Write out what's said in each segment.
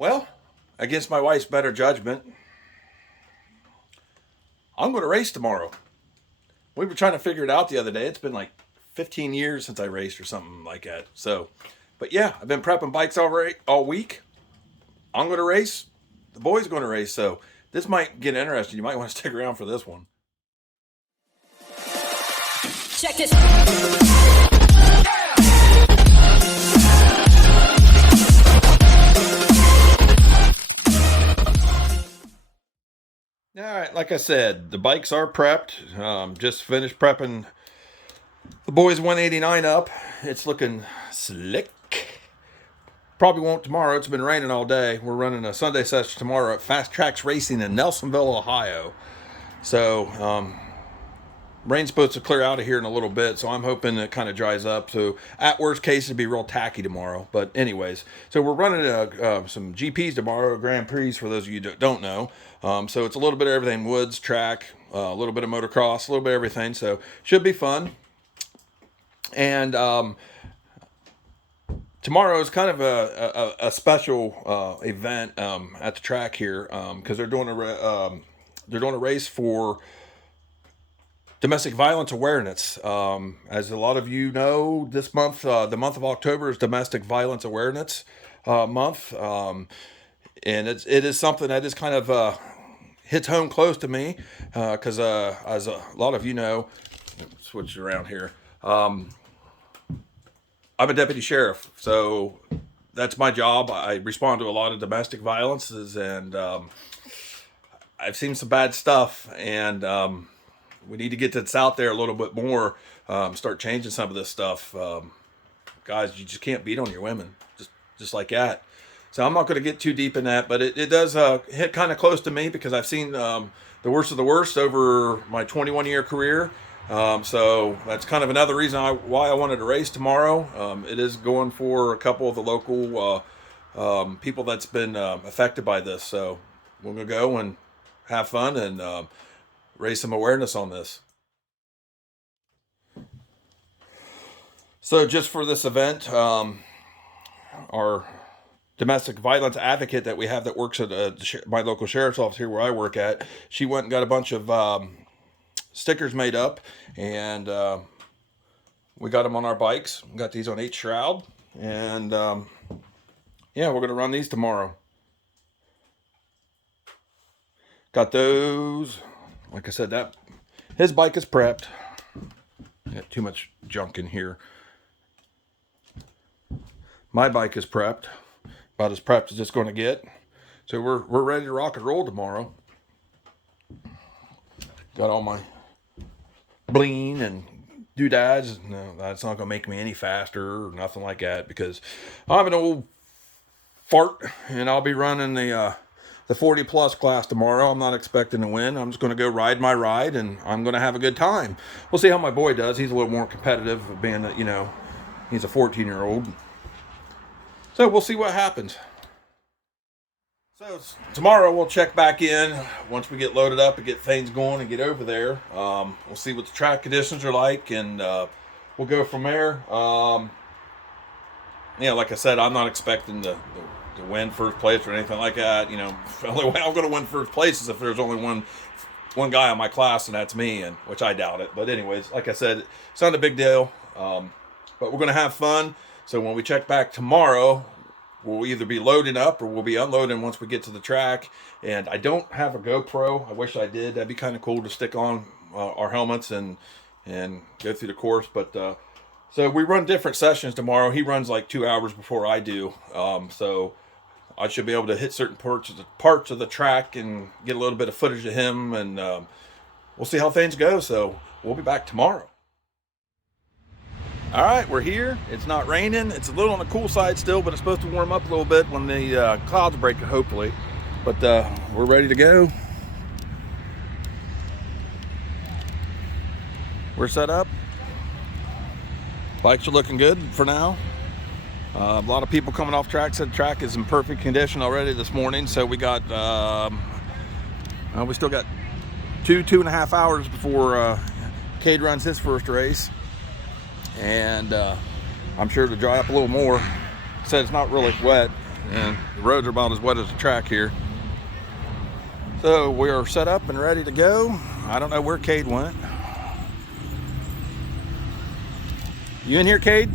Well, against my wife's better judgment, I'm going to race tomorrow. We were trying to figure it out the other day. It's been like 15 years since I raced or something like that. So, but yeah, I've been prepping bikes all week. I'm going to race. The boys going to race. So this might get interesting. You might want to stick around for this one. Check this. All right, like I said, the bikes are prepped. Just finished prepping the boys 189 up. It's looking slick. Probably won't tomorrow. It's been raining all day. We're running a Sunday session tomorrow at Fast Tracks Racing in Nelsonville, Ohio. So, rain's supposed to clear out of here in a little bit, so I'm hoping it kind of dries up. So at worst case, it'd be real tacky tomorrow. But anyways, so we're running some GPs tomorrow, Grand Prix for those of you that don't know. So it's a little bit of everything, woods, track, a little bit of motocross, a little bit of everything. So should be fun. And tomorrow is kind of a special event at the track here because they're doing a race for domestic violence awareness. As a lot of you know, this month, the month of October is Domestic Violence Awareness Month. And it is something that is kind of hits home close to me because as a lot of you know, switch it around here. I'm a deputy sheriff, so that's my job. I respond to a lot of domestic violences, and I've seen some bad stuff, and we need to get this out there a little bit more, start changing some of this stuff. Guys, you just can't beat on your women, just like that. So I'm not going to get too deep in that, but it does hit kind of close to me because I've seen the worst of the worst over my 21-year career. So that's kind of another reason why I wanted to race tomorrow. It is going for a couple of the local people that's been affected by this. So we're going to go and have fun and raise some awareness on this. So just for this event, our domestic violence advocate that we have that works at my local sheriff's office here where I work at, she went and got a bunch of stickers made up, and we got them on our bikes. We got these on each shroud, and yeah, we're going to run these tomorrow. Got those. Like I said, that his bike is prepped. Got too much junk in here. My bike is prepped, about as prepped as it's going to get. So we're ready to rock and roll tomorrow. Got all my bling and doodads. No, that's not going to make me any faster or nothing like that because I'm an old fart, and I'll be running the 40 plus class tomorrow. I'm not expecting to win. I'm just going to go ride my ride, and I'm going to have a good time. We'll see how my boy does. He's a little more competitive, being that, he's a 14-year-old. So we'll see what happens. So tomorrow we'll check back in once we get loaded up and get things going and get over there. We'll see what the track conditions are like, and we'll go from there. Like I said, I'm not expecting to win first place or anything like that. The only way I'm going to win first place is if there's only one guy on my class, and that's me, and which I doubt it. But anyways, like I said, it's not a big deal. But we're going to have fun. So when we check back tomorrow, we'll either be loading up or we'll be unloading once we get to the track. And I don't have a GoPro. I wish I did. That'd be kind of cool to stick on our helmets and go through the course. But so we run different sessions tomorrow. He runs like 2 hours before I do. So I should be able to hit certain parts of the track and get a little bit of footage of him, and we'll see how things go. So we'll be back tomorrow. All right, we're here. It's not raining. It's a little on the cool side still, but it's supposed to warm up a little bit when the clouds break, hopefully. But we're ready to go. We're set up. Bikes are looking good for now. A lot of people coming off track said the track is in perfect condition already this morning. So we got, we still got two and a half hours before Cade runs his first race. And I'm sure to dry up a little more. Said it's not really wet. and the roads are about as wet as the track here. So we are set up and ready to go. I don't know where Cade went. You in here, Cade?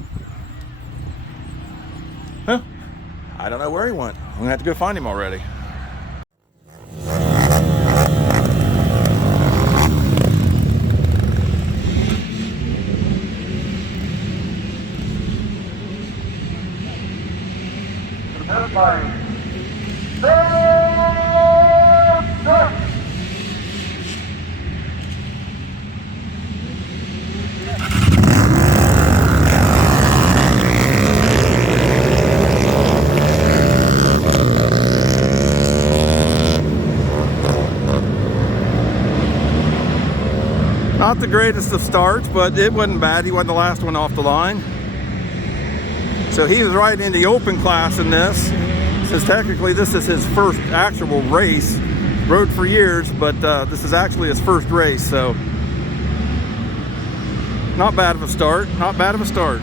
Huh? I don't know where he went. I'm gonna have to go find him already. Not the greatest of starts, but it wasn't bad. He wasn't the last one off the line. So he was right in the open class in this. Since technically this is his first actual race. Rode for years, but this is actually his first race, so not bad of a start, not bad of a start.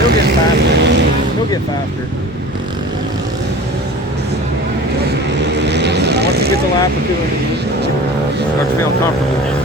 He'll get faster. He'll get faster. Once he gets a lap or two in, he starts to feel comfortable.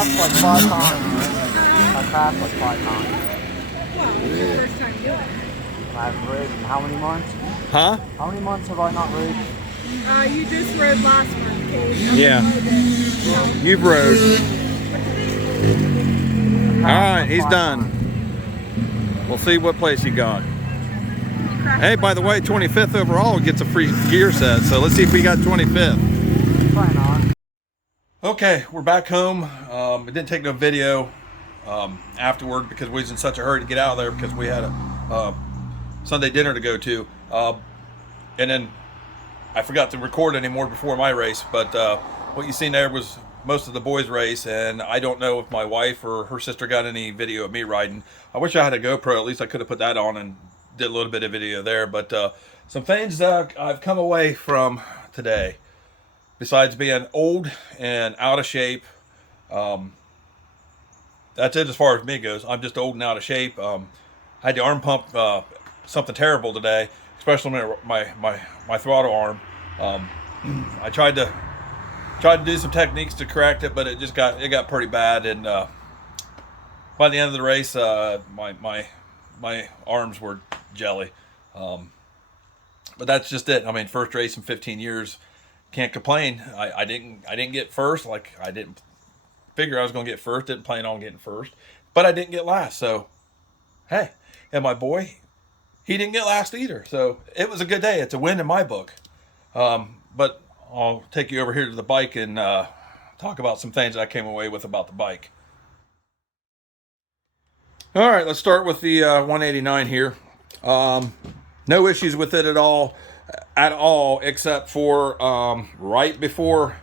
crashed like 5 times. I crashed like 5 times. Well, it's your first time doing it. I've ridden how many months? Huh? How many months have I not ridden? You just rode last month, Cade. Yeah. You've rode. Alright, he's done. We'll see what place he got. Hey, by the way, 25th overall gets a free gear set, so let's see if we got 25th. Probably not. Okay, we're back home. It didn't take no video afterward because we was in such a hurry to get out of there because we had a Sunday dinner to go to. And then I forgot to record anymore before my race, but what you seen there was most of the boys' race, and I don't know if my wife or her sister got any video of me riding. I wish I had a GoPro. At least I could have put that on and did a little bit of video there. But some things I've come away from today, besides being old and out of shape, that's it as far as me goes. I'm just old and out of shape. I had the arm pump something terrible today, especially my throttle arm. I tried to do some techniques to correct it, but it got pretty bad. And by the end of the race, my arms were jelly. But that's just it. I mean, first race in 15 years, can't complain. I didn't get first. Like, I didn't figure I was going to get first. Didn't plan on getting first, but I didn't get last. So, hey, and my boy, he didn't get last either. So it was a good day. It's a win in my book. But I'll take you over here to the bike and talk about some things I came away with about the bike. All right, let's start with the 189 here. No issues with it at all, except for right before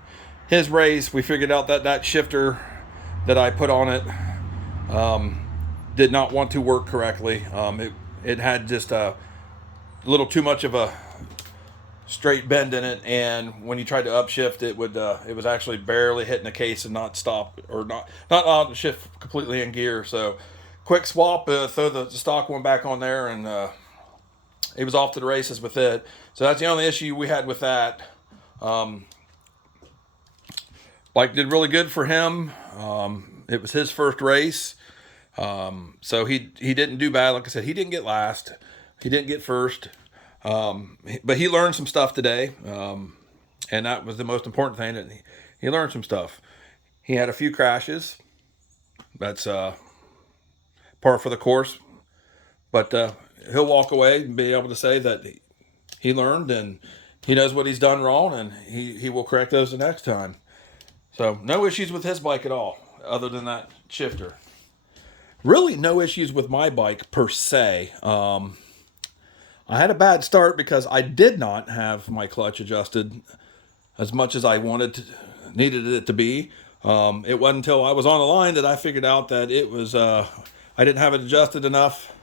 his race, we figured out that shifter that I put on it did not want to work correctly. It had just a little too much of a straight bend in it, and when you tried to upshift, it was actually barely hitting the case and not stop, or not allowed to shift completely in gear. So quick swap, throw the stock one back on there, and he was off to the races with it. So that's the only issue we had with that. Bike did really good for him. It was his first race. So he didn't do bad. Like I said, he didn't get last. He didn't get first. But he learned some stuff today. And that was the most important thing. That he learned some stuff. He had a few crashes. That's par for the course. But he'll walk away and be able to say that he learned and he knows what he's done wrong, and he will correct those the next time. So no issues with his bike at all, other than that shifter. Really no issues with my bike per se. I had a bad start because I did not have my clutch adjusted as much as I needed it to be. It wasn't until I was on the line that I figured out that it was I didn't have it adjusted enough,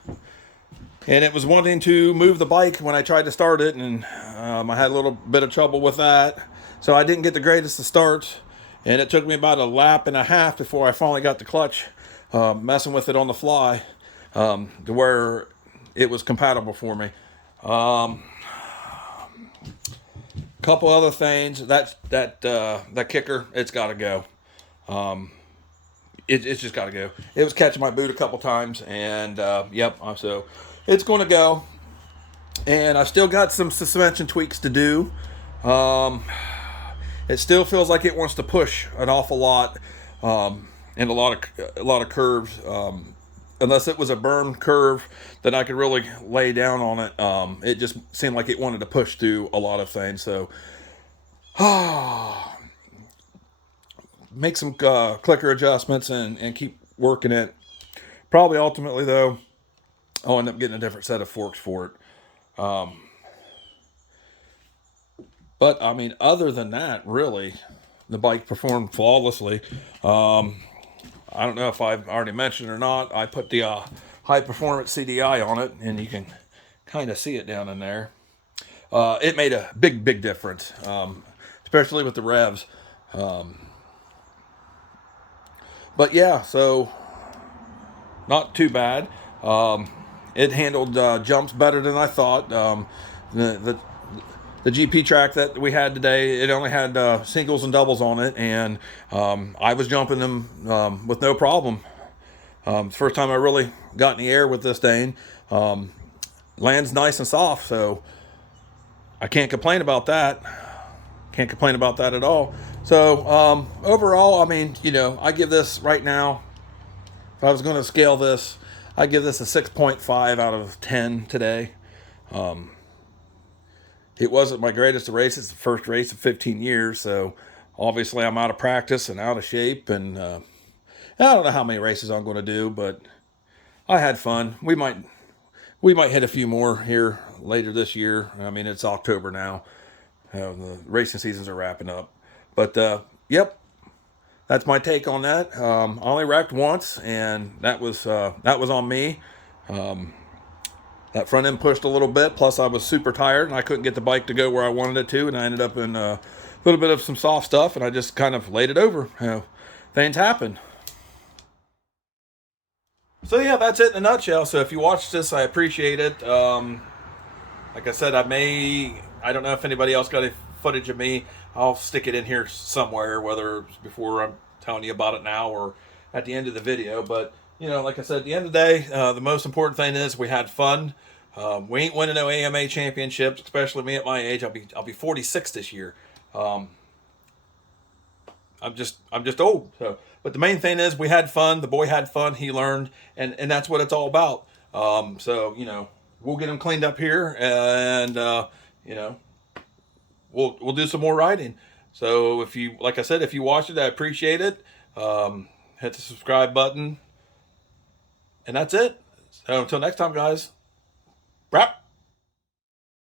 and it was wanting to move the bike when I tried to start it, and I had a little bit of trouble with that. So I didn't get the greatest of starts, and it took me about a lap and a half before I finally got the clutch messing with it on the fly to where it was compatible for me. Couple other things. That kicker, it's got to go. It's just got to go. It was catching my boot a couple times, and yep. So it's going to go. And I've still got some suspension tweaks to do. It still feels like it wants to push an awful lot, and a lot of curves. Unless it was a berm curve that I could really lay down on it, it just seemed like it wanted to push through a lot of things. So, make some clicker adjustments and keep working it. Probably ultimately though, I'll end up getting a different set of forks for it. But I mean, other than that, really, the bike performed flawlessly. I don't know if I've already mentioned or not. I put the high performance CDI on it, and you can kind of see it down in there. It made a big difference, especially with the revs. But yeah, so not too bad. It handled jumps better than I thought. The the GP track that we had today, it only had singles and doubles on it, and I was jumping them with no problem. It's the first time I really got in the air with this thing. Lands nice and soft, so I can't complain about that. Can't complain about that at all. So overall, I mean, you know, I give this right now, if I was going to scale this, I give this a 6.5 out of 10 today. It wasn't my greatest of races, the first race in 15 years, so obviously I'm out of practice and out of shape, and I don't know how many races I'm going to do, but I had fun. We might hit a few more here later this year. I mean, it's October now. The racing seasons are wrapping up. But, yep, that's my take on that. I only wrecked once, and that was on me. That front end pushed a little bit, plus I was super tired, and I couldn't get the bike to go where I wanted it to, and I ended up in a little bit of some soft stuff, and I just kind of laid it over. You know, things happen. So yeah, that's it in a nutshell. So if you watched this, I appreciate it. Like I said, I don't know if anybody else got any footage of me. I'll stick it in here somewhere, whether it's before I'm telling you about it now or at the end of the video. But, you know, like I said, at the end of the day, the most important thing is we had fun. We ain't winning no AMA championships, especially me at my age. I'll be 46 this year. I'm just old. So, but the main thing is we had fun. The boy had fun. He learned, and that's what it's all about. So, you know, we'll get him cleaned up here, and you know, we'll do some more riding. So if you, like I said, if you watched it, I appreciate it. Hit the subscribe button, and that's it. So until next time, guys. Wrap.